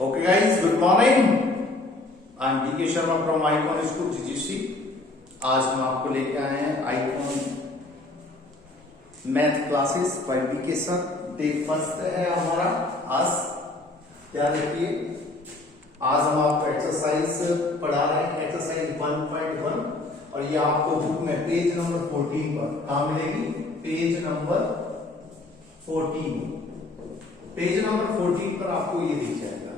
Okay guys, good morning. I am DK Sharma from Icon School GGC. आज हम आपको लेके आए हैं icon math classes by BK sir. Day first है हमारा आज। क्या देखिए, आज हम आपको एक्सरसाइज पढ़ा रहे हैं, एक्सरसाइज 1.1, और ये आपको बुक में पेज नंबर 14 पर कहाँ मिलेगी? Page number 14। पेज नंबर 14 पर आपको ये दिख जाएगा।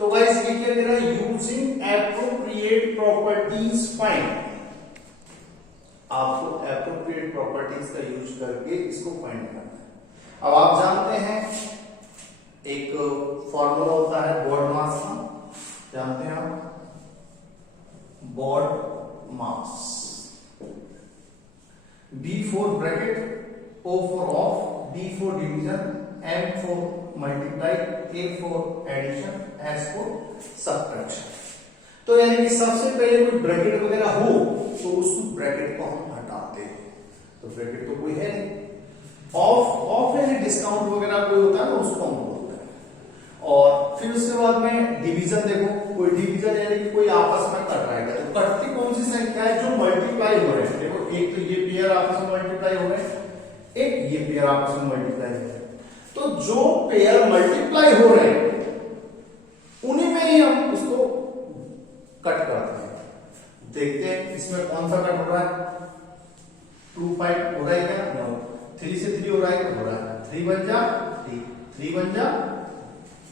तो गाइस ये क्या दे रहा है? Using appropriate properties find. आपको एप्रोप्रिएट प्रॉपर्टीज का यूज करके इसको फाइंड करना है। अब आप जानते हैं एक फॉर्मूला होता है बोर्ड मास का, जानते हैं आप? Board mass, B for bracket, O for off, D for division, M for multiply, A for addition, S for subtraction। तो यानी कि सबसे पहले कोई ब्रैकेट वगैरह हो तो उस ब्रैकेट को हम हटाते हैं। तो ब्रैकेट तो कोई है नहीं। ऑफ यानी डिस्काउंट वगैरह कोई होता है ना, उसको हम बोलते हैं। और फिर उसके बाद में डिवीजन देखो, कोई डिवीजन यानी कि कोई आपस में कट रहा है, तो कटती कौन सी संख्या है? जो मल्टीप्लाई हो रहे हैं। देखो, एक तो ये पेयर आपस में मल्टीप्लाई हो रहे हैं, एक ये पेयर आपस में मल्टीप्लाई हो रहे हैं। तो जो पेयर मल्टीप्लाई हो रहे हैं उन्हीं में ही हम उसको कट करते हैं। देखते हैं इसमें कौन सा कट हो रहा है। 2 5 हो रहा है क्या? नो। 3 से 3 हो रहा है क्या? हो रहा है। 3 बन जा 3 बन जा,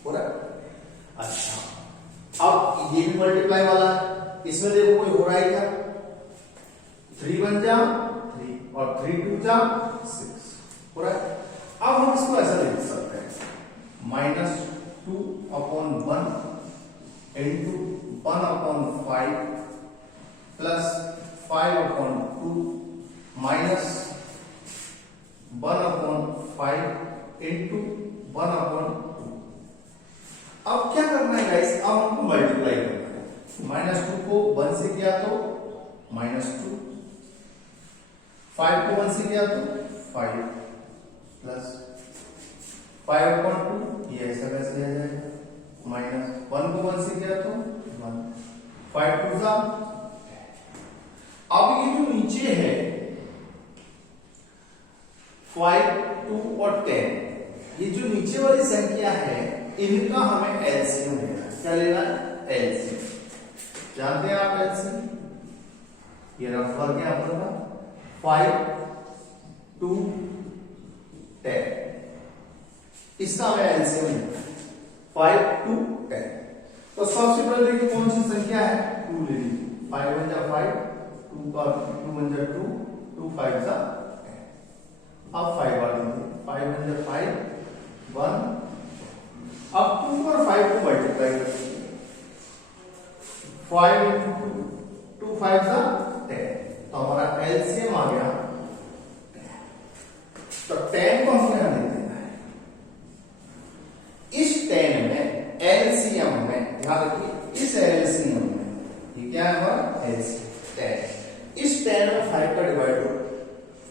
हो रहा है। अच्छा, अब ये भी मल्टीप्लाई वाला है, इसमें देखो कोई हो रहा है क्या? 3 बन जा 3 और 3 2 जा 6 हो रहा है। अब हम इसको ऐसा लिख सकते हैं, -2/1 इंटू 1/5 प्लस 5/2 माइनस 1/5 इंटू 1/2। अब क्या करना है गाइस? अब हमको मल्टीप्लाई करना है। -2 को 1 से किया तो -2, 5 को 1 से किया तो 5 प्लस 5/2, ये ऐसा वैसे आ जाएगा, माइनस 1 को 1 से किया तो 1, 5 2 जा। अब ये जो नीचे है 5 2 और 10, ये जो नीचे वाली संख्या है इनका हमें एलसीएम लेना है। क्या लेना है? एलसीएम। जानते हैं आप एलसीएम? ये रफ करके आप लोग 5 2 10, इसका हमें एलसीएम लेना है 5 2 10। तो सबसे पहले देखिए कौन सी संख्या है? 2 ले लीजिए। 5 1 जा 5, 2 का 2 1 जा 2, 2 5 जा 10। अब 5 बार लीजिए, 5 1 जा 5 1। अब 2 और 5 को मल्टीप्लाई करिए, 5 इंटू 2 2 5 जा 10। तो हमारा एलसीएम आ गया 10। तो 10 को हमको यहां लिख देना है। इस 10 में एलसीएम में ध्यान रखिए, इस एलसीएम में ये क्या है हमारा? एलसीएम 10। इस 10 में 5 का डिवाइड हो,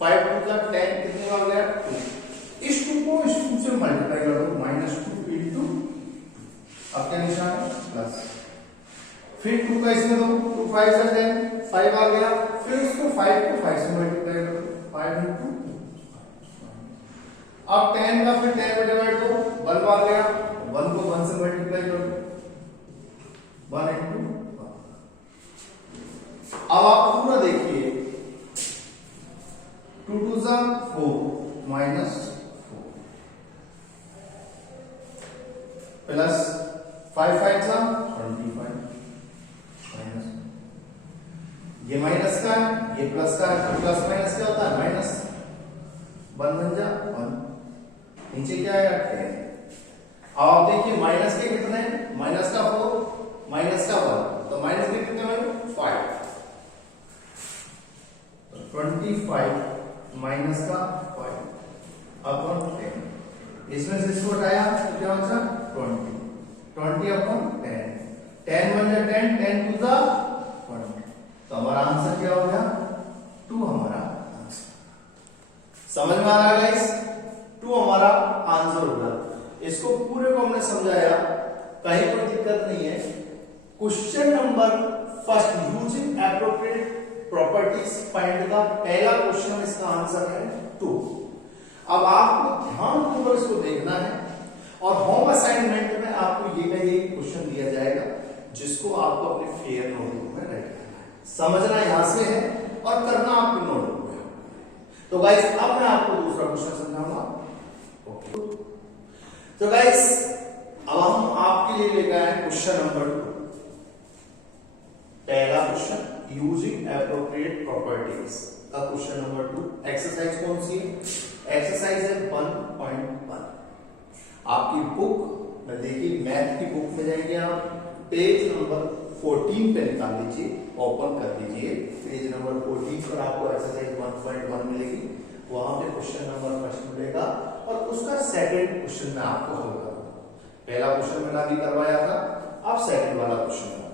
5 2 का 10 कितने बार गया? 2। इस 2 को इस 2 से मल्टीप्लाई कर दो, -2 इंटू, अब क्या निशान है? प्लस। फिर 2 का इसमें दो, 2 5 से 10, 5 आ गया। फिर इसको 5 को 5 से मल्टीप्लाई कर दो, 5 इंटू। अब 10 का फिर 10 में डिवाइड दो, 1 बार गया, 1 को 1 से मल्टीप्लाई कर दो, 1 इंटू 1। अब आप पूरा देखिए, 2 2 जा 4 माइनस 4 प्लस 5 5 जा 25 माइनस, ये माइनस का है ये प्लस का है, प्लस माइनस क्या होता है? माइनस। 1 बन जा 1, नीचे क्या है? 10। अब आप देखिए माइनस के कितने? माइनस का 4 माइनस का 1, तो माइनस के कितने हुए? 5। 25 माइनस का 5 अपॉन 10। इसमें से इसको हटाया तो क्या बचा? 20 अपॉन 10। 10 बन जा 10, 10 2 जा 20। तो हमारा आंसर क्या हो गया? 2 हमारा आंसर। समझ में आ रहा है गाइस? 2 हमारा आंसर होगा। इसको पूरे को हमने समझाया कहीं कोई दिक्कत नहीं है। Question number first, using appropriate properties find the, पहला क्वेश्चन इसका आंसर है 2। अब आपको ध्यानपूर्वक इसको देखना है और होम असाइनमेंट में आपको ये का ये क्वेश्चन दिया जाएगा जिसको आपको अपने फेयर नोटबुक में राइट करना है। समझना यहां से है और करना आपके नोटबुक में। तो गाइस अब मैं आपको दूसरा क्वेश्चन समझाऊंगा। ओके, तो गाइस अब हम आपके लिए लेकर आए क्वेश्चन नंबर 2। पहला क्वेश्चन, यूजिंग एप्रोप्रिएट प्रॉपर्टीज का क्वेश्चन नंबर 2। एक्सरसाइज कौन सी है? एक्सरसाइज है 1.1। आपकी बुक में देखिए, मैथ की बुक में जाएंगे आप, पेज नंबर 14 पे निकाल लीजिए, ओपन कर दीजिए। पेज नंबर 14 पर आपको एक्सरसाइज 1.1 मिलेगी। वहां पे क्वेश्चन नंबर फर्स्ट मिलेगा और उसका सेकंड क्वेश्चन में आपको हल करना। पहला क्वेश्चन मैंने अभी करवाया था, अब सेकंड वाला क्वेश्चन करना है।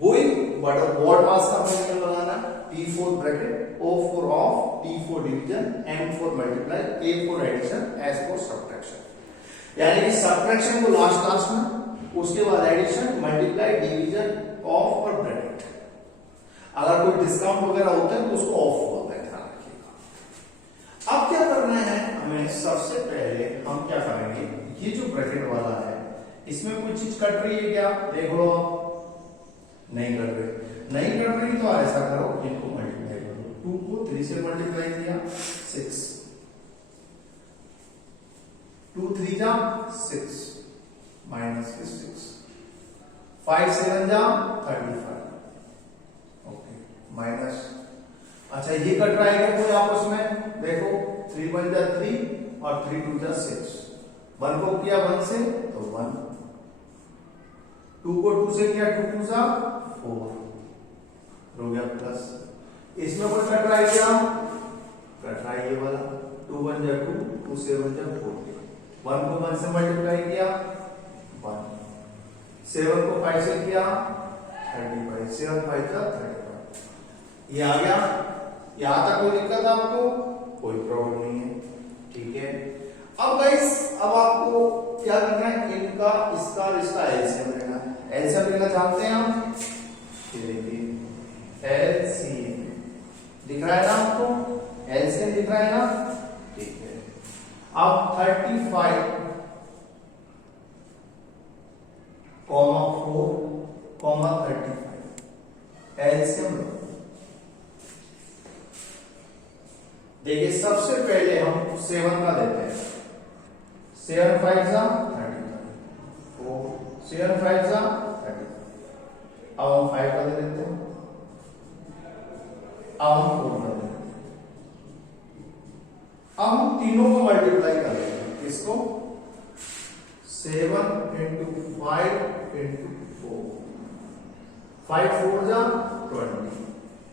वही बोर्ड मास का फॉर्मूला लगाना, P for bracket, O for off, T for division, M for multiply, A for addition, S for subtraction. यानी कि सब्ट्रैक्शन को लास्ट में, उसके बाद एडिशन, मल्टीप्लाई, डिवीजन, ऑफ और ब्रैकेट। अगर कोई डिस्काउंट वगैरह होता है तो उसको ऑफ बोलते हैं, ध्यान रखिएगा। अब क्या करना है हमें? सबसे पहले हम क्या करेंगे, ये जो ब्रैकेट वाला है इसमें कोई चीज कट रही है क्या? देख लो, नहीं कट रही। नहीं कट रही तो ऐसा करो, इनको मल्टीप्लाई करो। 2 को 3 से मल्टीप्लाई किया 6, 2 3 जा 6 माइनस 6, 5 7 जा 35। ओके, माइनस, अच्छा ये कट रहा है कोई आपस में? देखो 3 1 जा 3 और 3 2 जा 6। 1 को किया 1 से तो 1, 2 को 2 से किया 2 2 जा 4, हो गया प्लस। इसमें कोई कट रहा है क्या? कट रहा है ये वाला, 2 1 जा 2, 2 से 1 जा 4। 1 को 1 से मल्टीप्लाई किया 1, 7 को 5 से किया 35, 7 5 जा 35। ये आ गया। यहां तक कोई दिक्कत है आपको? कोई प्रॉब्लम नहीं है, ठीक है। अब गाइस अब आपको क्या करना है, इनका इसका रिश्ता एलसीएम लेना है। एलसीएम लेना जानते हैं हम? ये देखिए एलसीएम दिख रहा है ना आपको? एलसीएम दिख रहा है ना? ठीक है। अब 35 कॉमा 4 कॉमा 35 एलसीएम। देखिए सबसे पहले हम 7 का देते हैं। 7 5 जा 35, 7 5 जा 35। अब हम 5 का दे देते हैं, अब हम 4 का दे देते हैं। अब हम तीनों को मल्टीप्लाई कर लेते हैं। इसको 7 into 5 into 4, 5 4 जा 20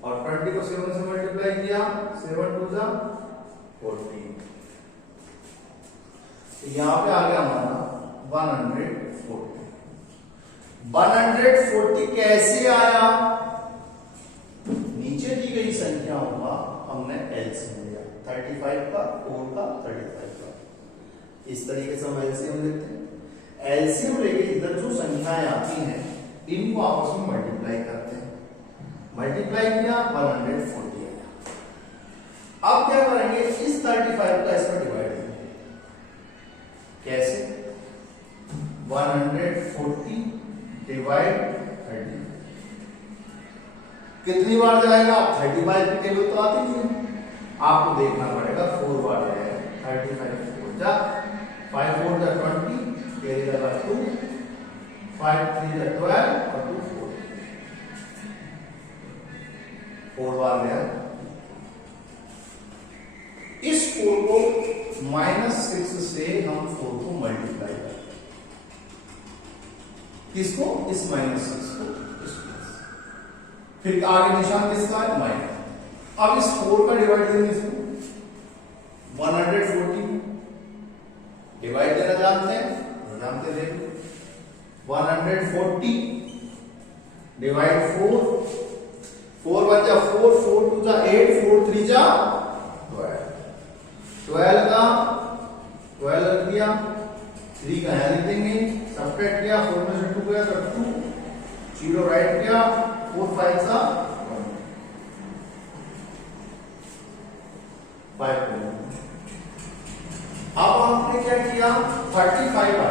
और 20 को 7 से मल्टीप्लाई किया 7 2 जा 14। यहां पे आ गया हमारा 140। 140 कैसे आया? नीचे दी गई संख्याओं का हमने एलसीएम लिया, 35 का, 4 का, 35 का। इस तरीके से हम एलसीएम लेते हैं। एलसीएम लेके इधर जो संख्याएं आती हैं इनको आपस में मल्टीप्लाई करते हैं। मल्टीप्लाई किया 140 आया। अब क्या करेंगे, इस 35 का इसमें डिवाइड करेंगे। कैसे? 140 डिवाइड 30 कितनी बार जाएगा? 35 की टेबल तो आती नहीं है, आपको देखना पड़ेगा 4 बार जाएगा। 35 4 जा 5 4 जा 20, कैरी लगा 2, 5 3 जा 12 और 2 4 बार गया। इस 4 को -6 से हम 4 को मल्टीप्लाई करते हैं। किसको? इस -6 को इसको। फिर आगे निशान किसका है? माइनस। अब इस 4 का डिवाइड देंगे इसको 140 डिवाइड देना जानते हैं? जानते देखो 140 डिवाइड 4, 4 1 जा 4, 4 2 जा 8, 4 3 जा 12। 12 का 12 रख दिया, 3 का यहां लिख देंगे, सब सब्ट्रैक्ट किया, 4 में से 2 गया तो 2, 0 राइट किया, 4 5 सा 5। अब आपने क्या किया, 35 आया,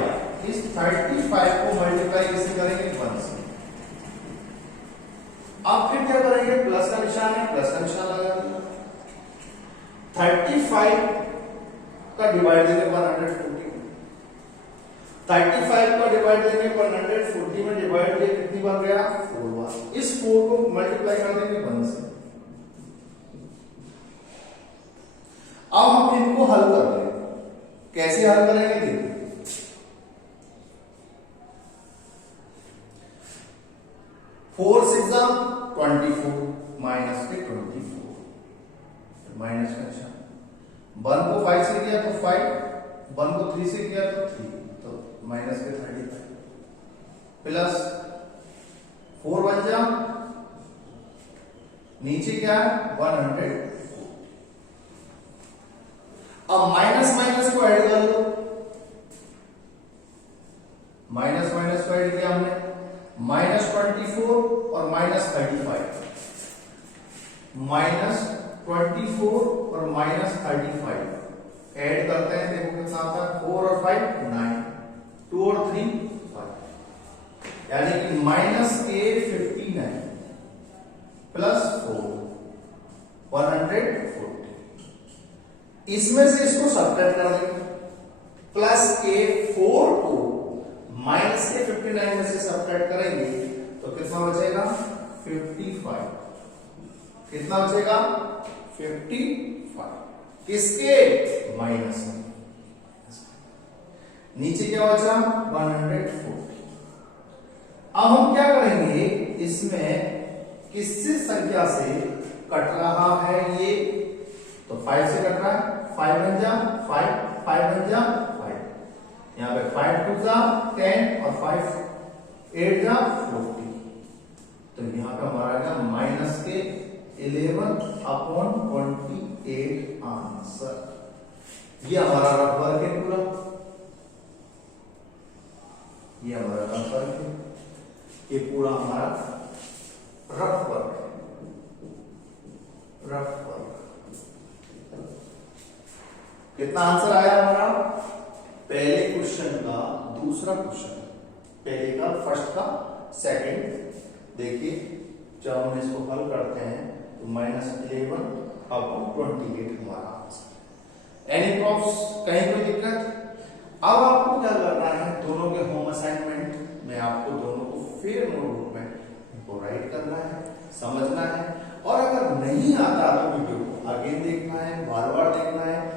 इस 35 को मल्टीप्लाई किससे करेंगे, 1 से। अब फिर क्या करेंगे, प्लस का निशान है, प्लस का निशान लगा दिया। 35 का डिवाइड देंगे 140, 35 का डिवाइड देंगे 140 में, डिवाइड किया कितनी बार गया, 4 बार। इस 4 को मल्टीप्लाई कर देंगे 1 से। अब हम इनको हल कर लेंगे, कैसे हल करेंगे देखिए। 4 6 24 माइनस के 24, माइनस का निशान। 1 को 5 से किया तो 5, 1 को 3 से किया तो 3, तो माइनस के 35 प्लस 4 बन जा, नीचे क्या है 100। अब माइनस माइनस को ऐड कर लो, माइनस माइनस को ऐड किया हमने, माइनस 24 और माइनस 35, माइनस 24 और माइनस 35 ऐड करते हैं, देखो कितना आता है, 4 और 5 9, 2 और 3 5, यानी कि माइनस के 59 प्लस 4 140। इसमें से इसको सब्ट्रैक्ट कर देंगे, प्लस के 4 को माइनस के 59 में से सब्ट्रैक्ट करेंगे तो कितना बचेगा, 55। कितना बचेगा, 55। किसके, माइनस में। नीचे क्या बचा, 140। अब हम क्या करेंगे, इसमें किससे संख्या से कट रहा है ये, तो 5 से कट रहा है, 5 बन जा 5, 5 बन जा 5, यहाँ पे 5 2 जा 10 और 5 8 जा 40, तो यहाँ पे हमारा क्या, माइनस के 11/28 आंसर। ये हमारा रफ वर्क है पूरा, ये हमारा रफ वर्क है, ये पूरा हमारा रफ वर्क है, रफ वर्क। कितना आंसर आया हमारा, पहले क्वेश्चन का दूसरा क्वेश्चन, पहले का फर्स्ट का सेकंड। देखिए जब हम इसको हल करते हैं तो -11/28 हमारा आंसर। एनी प्रॉब्स, कहीं कोई दिक्कत? अब आपको क्या करना है, दोनों के होम असाइनमेंट में आपको दोनों को फिर नोटबुक में इनको राइट करना है, समझना है, और अगर नहीं आता तो वीडियो को अगेन देखना है, बार बार देखना है।